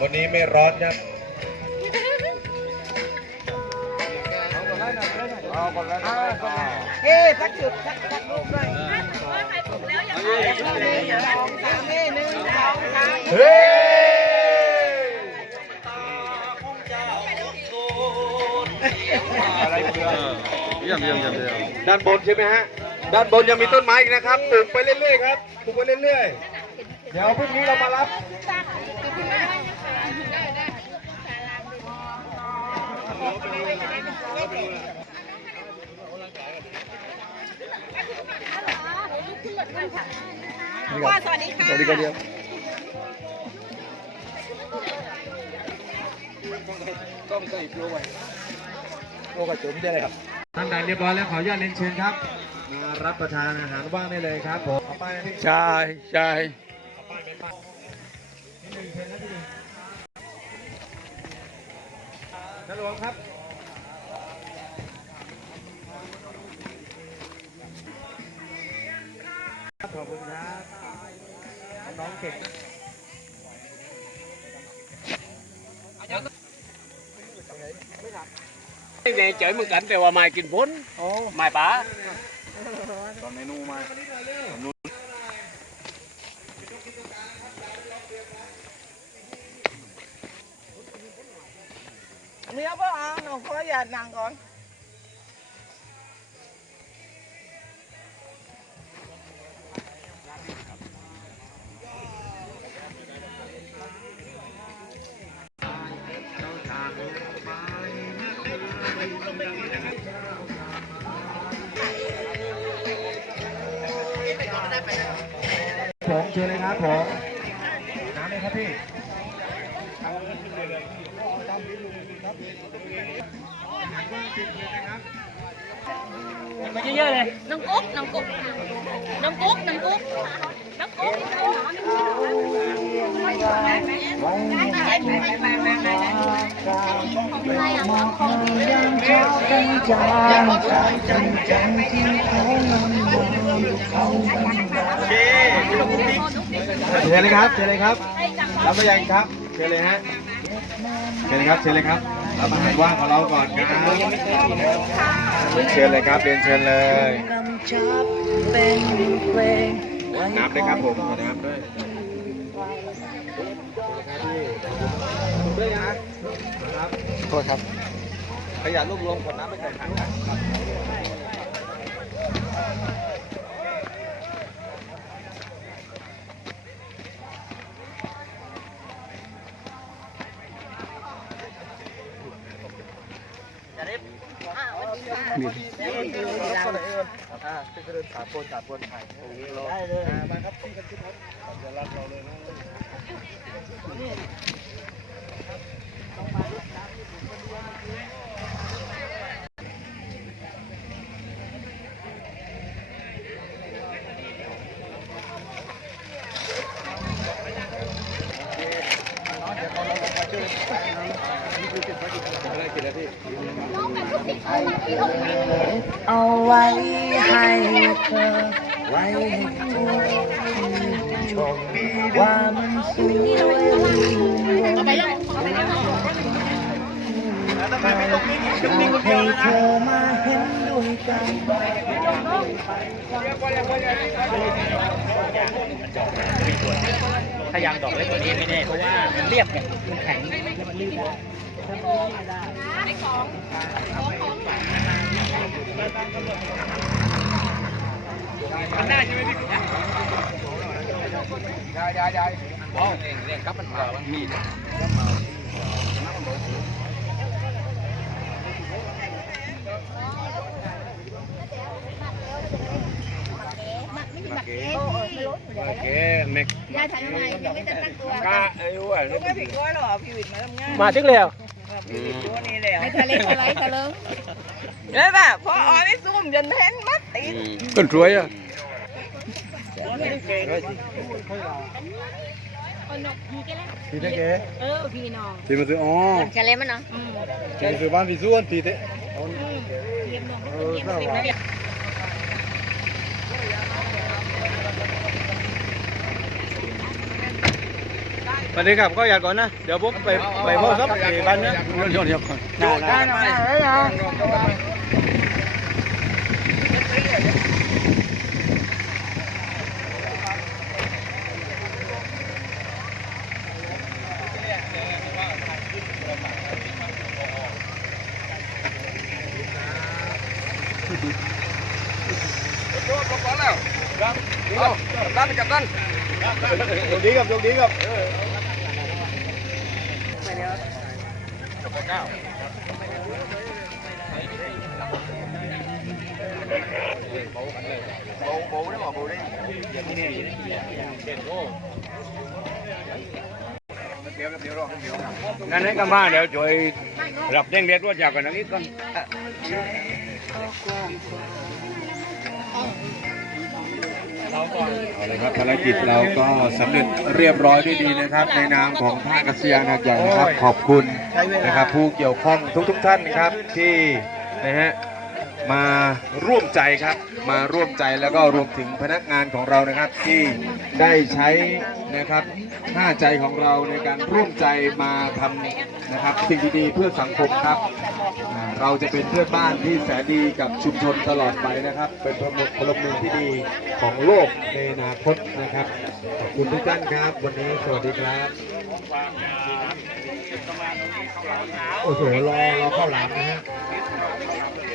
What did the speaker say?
วันนี้ไม่ร้อนครับเฮ้สักจุดสักสักรูปด้วยหนึ่งสองสามเฮ้หนึ่งสองสามเฮ้ด้านบนใช่ไหมฮะ ด้านบนยังมีต้นไม้อีกนะครับปลูกไปเรื่อยๆครับปลูกไปเรื่อยๆ เดี๋ยวพรุ่งนี้เรามารับ พ่อสวัสดีค่ะสวัสดีครับเดียวต้มไก่ปลูกไว้โลกระจุ่มได้เลยครับท่านใดเรียบร้อยแล้วขออนุญาตเรียนเชิญครับ มารับประทานอาหารว่างได้เลยครับผมเอาป้ายนะพี่ใช่ใช่ เอาป้ายไหมป้ายนิดหนึ่งเชิญนะพี่หนึ่งท่านหลวงครับขอบคุณครับน้องๆเก่งนะเนี่ยเจ๋ยเหมือนกันแต่ว่าไม่กินพ้นไม่ป๋าตอนเมนูม เนื้อพ่เอาหนูขออย่านั่งก่อนผมเชิญเลยครับผมน้ำเลยครับพี่ มาเยอะๆเลยน้องกุ๊กน้องกุ๊กน้องกุ๊กน้องกุ๊กน้องกุ๊กเชิญเลยครับเชิญเลยครับรับไปยังครับเชิญเลยฮะ เชิญเลยครับเชิญเลยครับรับอาหารว่างของเราก่อนครับเชิญเลยครับเรียนเชิญเลยน้ำด้วยครับผมขอน้ำด้วยด้วยนะครับโทษครับขยะรวบรวมขวดน้ำไปใส่ถังนะได้เลยมาครับพี่กั นทุกคนจะรับ เราเลยนะเอาไว้ให้เธอ ไว้ให้เธอชมว่ามันสวยให้เธอมาเห็นด้วยกันถ้ายางดอกเล็กกว่านี้ไม่แน่เพราะว่ามันเรียบไงมันแข็งแล้วมันรีบ ได้ได้ได้ได้ว้าวเร่งเร่งครับมันมาบางทีโอเคเม็กยายถ่ายทำไมยังไม่ได้ตั้งตัวกาเอ้ยว่ะลูกไม่ผิดก้อยหรอพี่วิทย์มาทำงานมาถึงแล้ว พี่วิทย์ตัวนี้แล้วไม่ทะเลทะเลทะเลงเนี่ยแบบพออ้อยไม่ซุ่มจนเห็นมัดตีนต้นสวยอะพี่เก๋เออพี่น้องพี่มาซื้ออ๋อทะเลมันเนาะพี่มาซื้อบ้านพี่ส่วนพี่เต้เทียมน้องเทีย มสิบนาทีสวัสดีครับก็อยากก่อนนะ เดี๋ยวผมไปไปพ่อซับที่บ้านนะเดี๋ยวเดี๋ยวก่อนได้ได้โชคดีครับโชคดีครับนั่นให้กันมาเดี๋ยว ช่วยรับเร่งเรียนว่าจากกันนี้ก่อน เอาละครับภารกิจเราก็สำเร็จเรียบร้อยด้วยดีนะครับ ในนามของท่ากัศยานาใหญ่นะครับขอบคุณนะครับผู้เกี่ยวข้องทุกๆท่านนะครับที่นะฮะ มาร่วมใจครับ มาร่วมใจแล้วก็รวมถึงพนักงานของเรานะครับ ที่ได้ใช้นะครับห้าใจของเราในการร่วมใจมาทำนะครับสิ่งดีๆเพื่อสังคมครับอ่าเราจะเป็นเพื่อนบ้านที่แสนดีกับชุมชนตลอดไปนะครับ เป็นพลเมืองที่ดีของโลกในอนาคตนะครับขอบคุณทุกท่านครับ วันนี้สวัสดีครับโอ้โหรอรอเข้าวหลามนะฮะ